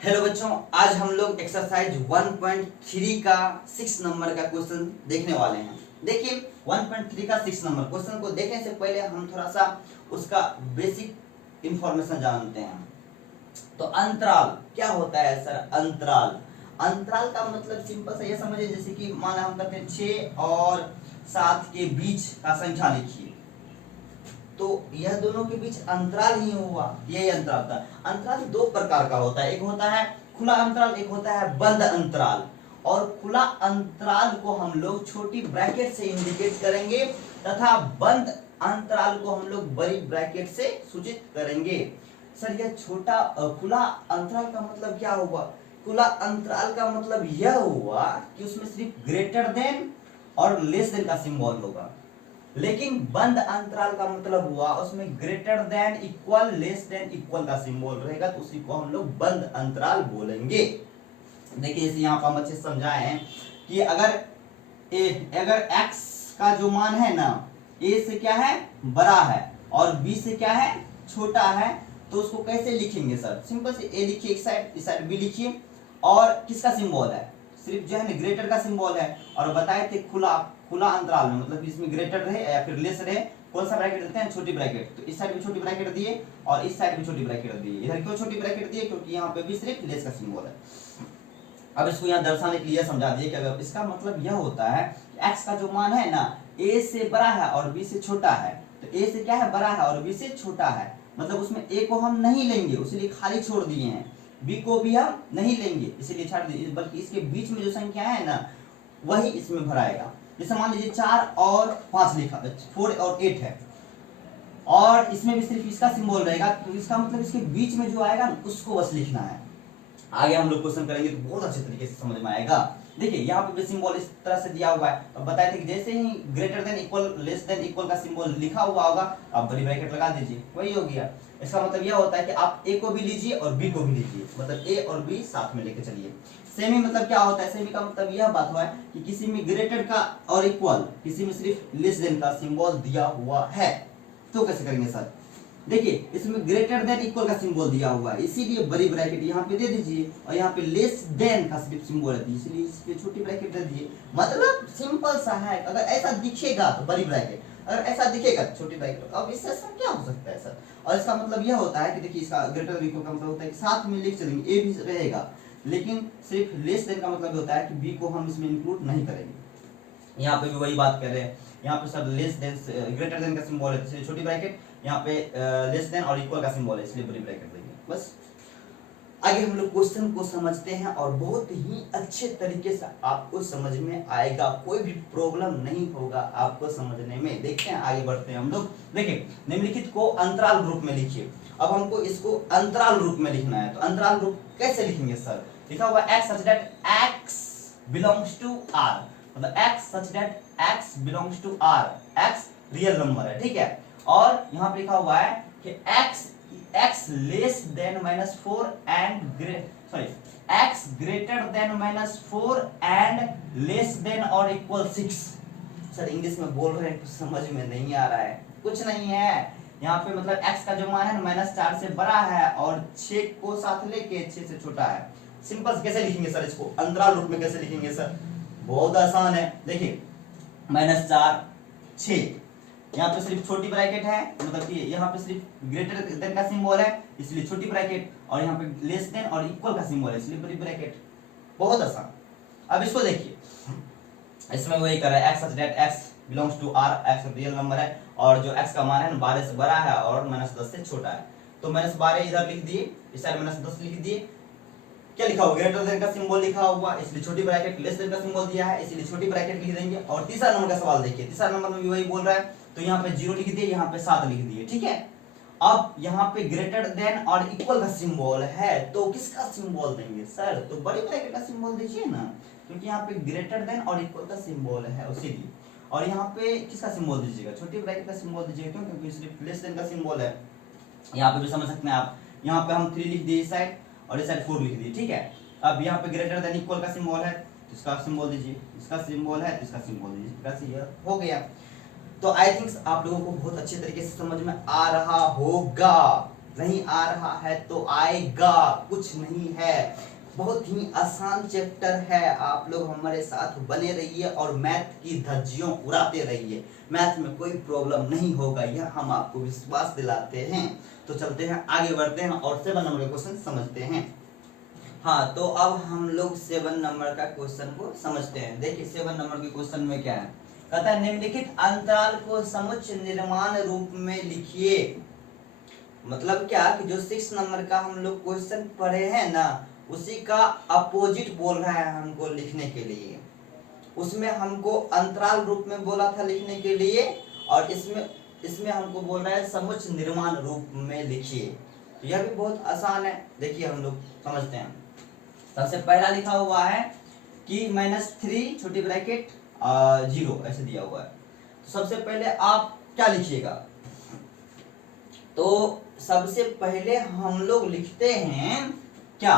Hello बच्चों, आज हम लोग एक्सरसाइज 1.3 का 6 नंबर का क्वेश्चन देखने वाले हैं। देखिए 1.3 का 6 नंबर क्वेश्चन को देखने से पहले हम थोड़ा सा उसका बेसिक इंफॉर्मेशन जानते हैं। तो अंतराल क्या होता है सर? अंतराल अंतराल का मतलब सिंपल सा ये समझिए, जैसे कि माना हम करते हैं 6 और 7 के बीच का संख्या लिखिए, तो यह दोनों के बीच अंतराल ही हुआ, यही अंतराल था। अंतराल दो प्रकार का होता है, एक होता है खुला अंतराल, एक होता है बंद अंतराल। और खुला अंतराल को हम लोग छोटी ब्रैकेट से इंडिकेट करेंगे तथा बंद अंतराल को हम लोग बड़ी ब्रैकेट से सूचित करेंगे। सर यह छोटा खुला अंतराल का मतलब क्या हुआ? खुला अंतराल का मतलब यह हुआ कि उसमें सिर्फ ग्रेटर देन और लेस देन का सिंबल होगा, लेकिन बंद अंतराल का मतलब हुआ उसमें greater than, equal, less than equal का सिंबल रहेगा, तो उसी को हम लोग बंद अंतराल बोलेंगे। देखिए इसे यहाँ पर हम अच्छे समझाए हैं कि अगर x का जो मान है ना, a से क्या है बड़ा है और b से क्या है छोटा है, तो उसको कैसे लिखेंगे सर? सिंपल से a लिखिए एक साइड, इस साइड b लिखिए, और किसका सिंबल है? सिर्फ जो है ना ग्रेटर का सिंबल है। और बताए थे खुला अंतराल में मतलब इसमें ग्रेटर रहे या फिर लेस रहे, कौन सा ब्रैकेट देते हैं? छोटी ब्रैकेट। तो इस साइड भी छोटी ब्रैकेट दिए और इस साइड भी छोटी ब्रैकेट दिए। इधर क्यों छोटी ब्रैकेट दिए? क्योंकि यहाँ पे भी सिर्फ लेस का सिंबल है। अब इसको यहाँ दर्शाने के लिए समझा दिए कि अगर इसका मतलब यह होता है कि x का जो मान है ना, a से बड़ा है और b से छोटा है, तो a से क्या है बड़ा है और b से छोटा है, मतलब उसमें a को हम नहीं लेंगे, इसलिए खाली छोड़ दिए हैं। b को भी हम नहीं लेंगे, इसीलिए छोड़ दिए, बल्कि इसके बीच में जो संख्या है ना वही इसमें भराएगा। जैसे मान लीजिए 4 और 5 लिखा, 4 और 8 है, और इसमें भी सिर्फ इसका सिंबल रहेगा, तो इसका मतलब इसके बीच में जो आएगा उसको बस लिखना है। आगे हम लोग क्वेश्चन करेंगे तो बहुत अच्छे तरीके से समझ में आएगा। देखिए यहाँ पे भी सिंबल इस तरह से दिया हुआ है, तो बताए थे कि जैसे ही greater than equal, less than equal का सिंबल लिखा हुआ होगा, आप बड़ी ब्रैकेट लगा दीजिए, वही हो गया। इसका मतलब यह होता है कि आप a को भी लीजिए और b को भी लीजिए, मतलब a और b साथ में लेके चलिए। सेमी मतलब क्या होता है? सेमी का मतलब यह बात हुआ है कि किसी में ग्रेटर का और इक्वल, किसी में सिर्फ लेस देन का सिंबल दिया हुआ है। तो कैसे करेंगे सर? देखिए इसमें ग्रेटर देन इक्वल का सिंबल दिया हुआ है, इसीलिए बड़ी ब्रैकेट यहाँ पे दे दीजिए, और यहाँ पे लेस देन का सिर्फ सिंबल है, इसलिए इस पे छोटी ब्रैकेट दे दीजिए। मतलब सिंपल सा है। अगर ऐसा दिखेगा तो बड़ी ब्रैकेट, अगर ऐसा दिखेगा तो छोटी ब्रैकेट। अब इससे सब क्या हो सकता है सर? और इसका मतलब यह होता है कि देखिए इसका ग्रेटर देन इक्वल का मतलब होता है कि साथ में लिख चलेंगे, ए भी रहेगा, लेकिन सिर्फ लेस देन का मतलब होता है कि बी को हम इसमें इंक्लूड नहीं करेंगे। यहाँ पे भी वही बात कर रहे हैं, यहाँ पे sir less than, greater than का सिंबल है इसलिए छोटी ब्रैकेट, यहाँ पे लेस देन और इक्वल का सिंबल है इसलिए बड़ी ब्रैकेट देंगे। बस आगे हम लोग क्वेश्चन को समझते हैं और बहुत ही अच्छे तरीके से आपको समझ में आएगा, कोई भी प्रॉब्लम नहीं होगा आपको समझने में। देखते हैं आगे बढ़ते हैं हम लोग। देखिए निम्नलिखित को अंतराल रूप में लिखिए। अब हमको इसको अंतराल रूप में लिखना है, तो अंतराल रूप कैसे लिखेंगे सर? लिखा हुआ x such that x belongs to r, मतलब x such that x belongs to r, x real number है, ठीक है। और यहाँ पे लिखा हुआ है कि x less than -4 and x greater than -4 and less than और इक्वल 6। सर इंग्लिश में बोल रहे हैं, कुछ समझ में नहीं आ रहा है। कुछ नहीं है यहाँ पे, मतलब x का जो मान है ना -4 से बड़ा है और 6 को साथ लेके 6 से छोटा है। सिंपल कैसे लिखेंगे सर इसको? अंतराल रूप में कैसे लिखेंगे सर? बहुत आसान है। देखिए -4 6, यहाँ पे सिर्फ छोटी ब्रैकेट है, मतलब कि यहाँ पे सिर्फ ग्रेटर देन का सिंबल है इसलिए छोटी ब्रैकेट, और यहाँ पे लेस देन और इक्वल का सिंबल है इसलिए बड़ी ब्रैकेट। बहुत आसान। अब इसको देखिए, इसमें वही कर रहा है x such that x belongs to r, x real number है और जो x का मान है 12 से बड़ा है और -10 से छोटा है, तो -12 इधर लिख दिए, इस साइड -10 लिख दिए। क्या लिखा हुआ? ग्रेटर देन का सिंबल लिखा हुआ इसलिए छोटी ब्रैकेट, लेस देन का सिंबल दिया है इसलिए छोटी ब्रैकेट लिख देंगे। और तीसरा नंबर का सवाल देखिए, तीसरा नंबर में भी वही बोल रहा है, तो यहाँ पे 0 लिख दिए, यहाँ पे 7 लिख दिए, ठीक है। अब यहाँ पे ग्रेटर देन और इक्वल का सिंबल है, तो किसका सिंबल देंगे सर? तो बड़ी ब्रैकेट का सिंबल दीजिए ना, क्योंकि यहाँ पे ग्रेटर देन और इक्वल का सिंबल है उसीलिए। और यहाँ पे किसका सिंबल दीजिएगा? छोटी ब्रैकेट का सिंबल दीजिएगा, क्यों? क्योंकि सिर्फ लेस देन का सिंबल है। यहाँ पे भी समझ सकते हैं आप, यहाँ पे हम 3 लिख दिए इस साइड और इस साइड 4 लिख दिए, ठीक है। अब यहाँ पे ग्रेटर देन इक्वल का सिंबल है, इसका सिंबल दीजिए, इसका सिंबल है, इसका सिंबल दीजिए, बस ये हो गया। तो आई थिंक आप लोगों को बहुत अच्छे तरीके से समझ में आ रहा होगा। नहीं आ रहा है तो आएगा, कुछ नहीं है। बहुत ही आसान चैप्टर है, आप लोग हमारे साथ बने रहिए और मैथ की धज्जियों उड़ाते रहिए। मैथ में कोई प्रॉब्लम नहीं होगा, यह हम आपको विश्वास दिलाते हैं। तो चलते हैं आगे बढ़ते हैं और 7 नंबर का क्वेश्चन समझते हैं। हाँ, तो अब हम लोग 7 नंबर का क्वेश्चन को समझते हैं। देखिए 7 नंबर के क्वेश्चन में क्या है, कहता है निम्नलिखित अंतराल को समुच्चय निर्माण रूप में लिखिए। मतलब क्या कि जो 6 नंबर का हम लोग क्वेश्चन पढ़े हैं ना, उसी का अपोजिट बोल रहा है हमको लिखने के लिए। उसमें हमको अंतराल रूप में बोला था लिखने के लिए, और इसमें हमको बोल रहा है समुच्चय निर्माण रूप में लिखिए। तो यह भी बहुत आसान है, देखिए हम लोग समझते हैं। सबसे पहला लिखा हुआ है कि -3 छोटी ब्रैकेट 0 ऐसे दिया हुआ है। तो सबसे पहले आप क्या लिखिएगा, तो सबसे पहले हम लोग लिखते हैं क्या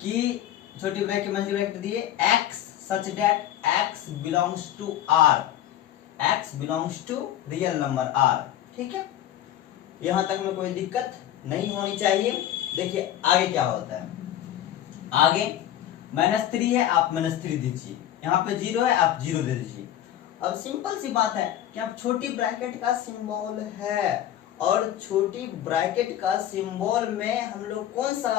कि छोटी ब्रैकेट मझली ब्रैकेट दिए x such that x belongs to r, x belongs to real number r। ठीक है, यहां तक में कोई दिक्कत नहीं होनी चाहिए। देखिए आगे क्या होता है, आगे -3 है, आप -3 दीजिए, यहाँ पे 0 है, आप 0 दे दीजिए। अब सिंपल सी बात है कि अब छोटी ब्रैकेट का सिंबल है, और छोटी ब्रैकेट का सिंबल में हम लोग कौन सा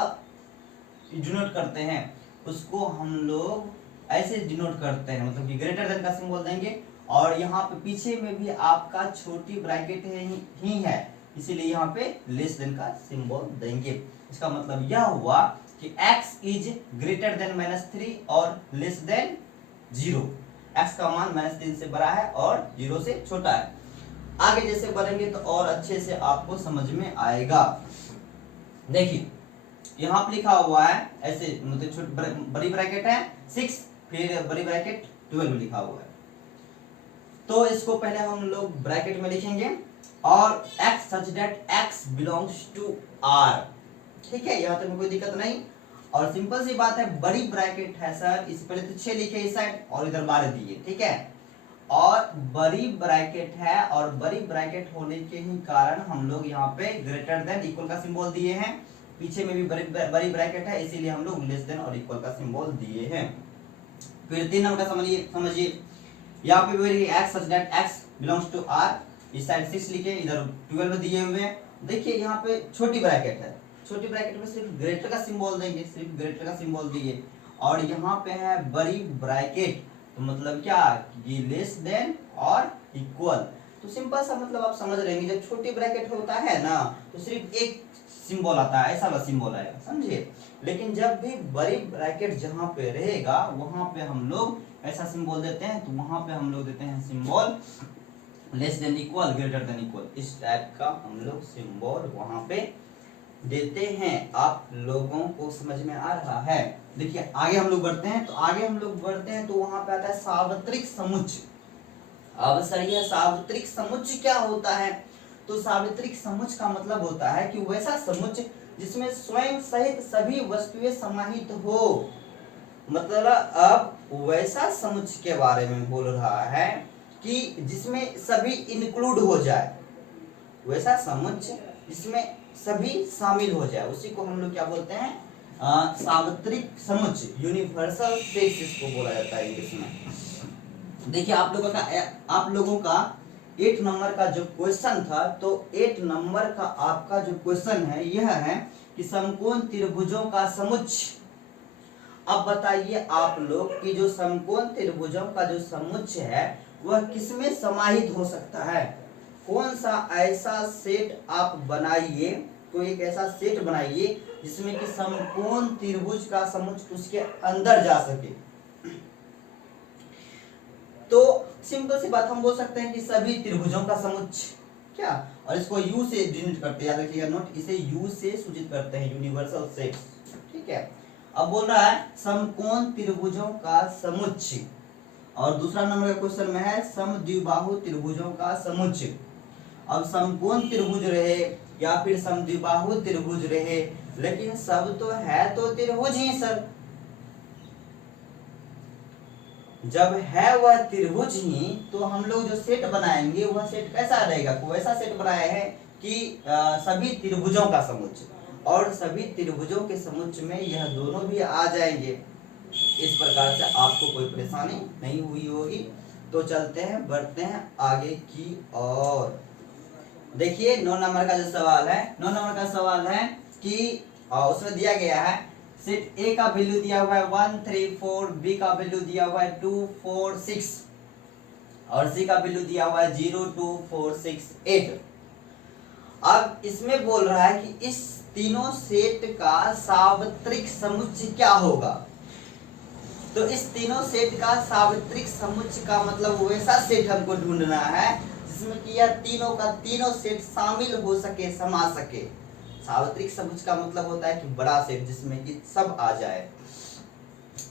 डिनोट करते हैं, उसको हम लोग ऐसे डिनोट करते हैं, मतलब कि ग्रेटर देन का सिंबल देंगे, और यहाँ पे पीछे में भी आपका छोटी ब्रैकेट ही है, इसीलिए यहाँ पे लेस देन का सिंबल देंगे। इसका मतलब यह हुआ कि x इज ग्रेटर देन -3 और लेस देन 0। x का मान -3 से बड़ा है और 0 से छोटा है। आगे जैसे बढ़ेंगे तो और अच्छे से आपको समझ में आएगा। देखिए यहाँ पे लिखा हुआ है ऐसे, मतलब बड़ी ब्रैकेट है 6, फिर बड़ी ब्रैकेट 12 लिखा हुआ है। तो इसको पहले हम लोग ब्रैकेट में लिखेंगे, और x such that x belongs to r। ठीक है, यहाँ तक में कोई दिक्कत नहीं। और सिंपल सी बात है, बड़ी ब्रैकेट है सर, इससे पहले तो 6 लिखे इस साइड और इधर 12 दिए। ठीक है, और बड़ी ब्रैकेट है, और बड़ी ब्रैकेट होने के ही कारण हम लोग यहाँ पे ग्रेटर देन इक्वल का सिंबल दिए हैं। पीछे में भी बड़ी ब्रैकेट है, इसीलिए हम लोग लेस देन और इक्वल का सिंबल दिए हैं। फिर 3 नंबर का समझिए, यहाँ पे भी x such that x belongs to r, इस साइड 6 लिखे, इधर 12 दिए हुए हैं। देखिए यहाँ पे छोटी ब्रैकेट है, छोटी ब्रैकेट में सिर्फ ग्रेटर का सिंबल देंगे, सिर्फ ग्रेटर का सिंबल दिए, और यहाँ पे है बड़ी ब्रैकेट, तो मतलब क्या ये लेस देन और इक्वल। तो सिंपल सा मतलब आप समझ रहे हैं, जब छोटी ब्रैकेट होता है ना तो सिर्फ एक सिंबल आता है, ऐसा वाला सिंबल आएगा, समझिए। लेकिन जब भी बड़ी ब्रैकेट जहां पे रहेगा वहां पे हम लोग ऐसा सिंबल देते हैं, तो वहां पे हम लोग देते हैं symbol less than equal, greater than equal, इस टाइप का हम लोग सिंबल वहां पे देते हैं। आप लोगों को समझ में आ रहा है। देखिए आगे हम लोग बढ़ते हैं, तो वहां पे आता है सार्वत्रिक समुच्चय। अब सर यह सार्वत्रिक समुच्चय क्या होता है, तो सार्वत्रिक समुच्चय का मतलब होता है कि वैसा समुच्चय जिसमें स्वयं सहित सभी वस्तुएं समाहित हो। मतलब अब वैसा समुच्चय के बारे में बोल रहा है कि जिसमें सभी इंक्लूड हो जाए, वैसा समुच्चय जिसमें सभी शामिल हो जाए, उसी को हम लोग क्या बोलते हैं, सार्वत्रिक समुच्चय, यूनिवर्सल सेट्स इसको बोला जाता है इंग्लिश में। देखिए आप लोगों का 8 नंबर का जो क्वेश्चन था, तो 8 नंबर का आपका जो क्वेश्चन है यह है कि समकोण त्रिभुजों का समुच्चय। अब बताइए आप लोग कि जो समकोण त्रिभुजों का जो समुच्चय है वह किसमें समाहित हो सकता है। कौन सा ऐसा सेट आप बनाइए, कोई एक ऐसा सेट बनाइए जिसमें कि समकोण त्रिभुज का समुच्चय उसके अंदर जा सके। तो सिंपल सी बात हम बोल सकते हैं कि सभी त्रिभुजों का समुच्चय, क्या, और इसको U से डिनोट करते हैं, याद रखिएगा नोट, इसे U से सूचित करते हैं, यूनिवर्सल सेट्स। ठीक है, अब बोल रहा है समकोण त्रिभुजों का समुच्चय, और दूसरा नंबर का क्वेश्चन में है समद्विबाहु त्रिभुजों का समुच्चय। अब समकोण त्रिभुज रहे या फिर समद्विबाहु त्रिभुज रहे, लेकिन सब तो है तो त्रिभुज ही सर। जब है वह त्रिभुज ही, तो हम लोग जो सेट बनाएंगे वह सेट कैसा रहेगा, कोई ऐसा सेट बनाया है कि सभी त्रिभुजों का समुच्चय, और सभी त्रिभुजों के समुच्चय में यह दोनों भी आ जाएंगे। इस प्रकार से आपको कोई परेशानी नहीं हुई होगी। तो चलते हैं, बढ़ते हैं आगे की ओर। देखिए 9 नंबर का जो सवाल है, 9 नंबर का सवाल है कि उसमें दिया गया है सेट ए का वैल्यू दिया हुआ है 1 3 4, बी का वैल्यू दिया हुआ है 2 4 6 और सी का वैल्यू दिया हुआ है 0 2 4 6 8। अब इसमें बोल रहा है कि इस तीनों सेट का सार्वत्रिक समुच्चय क्या होगा। तो इस तीनों सेट का सार्वत्रिक समुच्चय का मतलब वैसा सेट हमको ढूंढना है जिसमें कि यह तीनों का तीनों सेट शामिल हो सके, समा सके। सार्वत्रिक समुच्चय का मतलब होता है कि बड़ा सेट जिसमें कि सब आ जाए।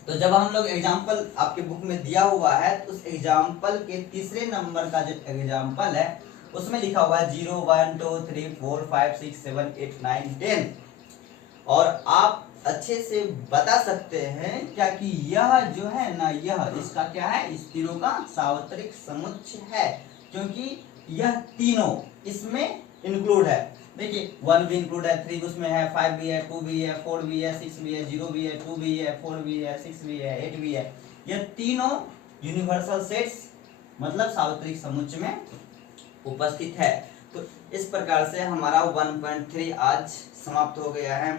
तो जब हम लोग एग्जाम्पल आपके बुक में दिया हुआ है तो उस एग्जाम्पल के तीसरे नंबर का जो एग्जाम्पल है उसमें लिखा हुआ है 0 1 2 3 4 5 6 7 8 9 10। और आप अच्छे से बता सकते हैं क्या कि यह जो है ना, यह इसका क्या है, इस तीनों का सार्वत्रिक समुच्चय है, क्योंकि यह तीनों इसमें इंक्लूड है। देखिए 1 भी इंक्लूड है, 3 उसमें है, 5 भी है, 2 भी है, 4 भी है, 6 भी है, 0 भी है, 2 भी है, 4 भी है, 6 भी है, 8 भी है। यह तीनों यूनिवर्सल सेट्स मतलब सार्वत्रिक समुच्चय में उपस्थित है। तो इस प्रकार से हमारा 1.3 आज समाप्त हो गया है।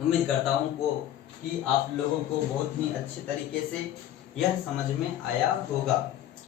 उम्मीद करता हूँ कि आप लोगों को बहुत ही अच्छे तरीके से यह समझ में आया होगा।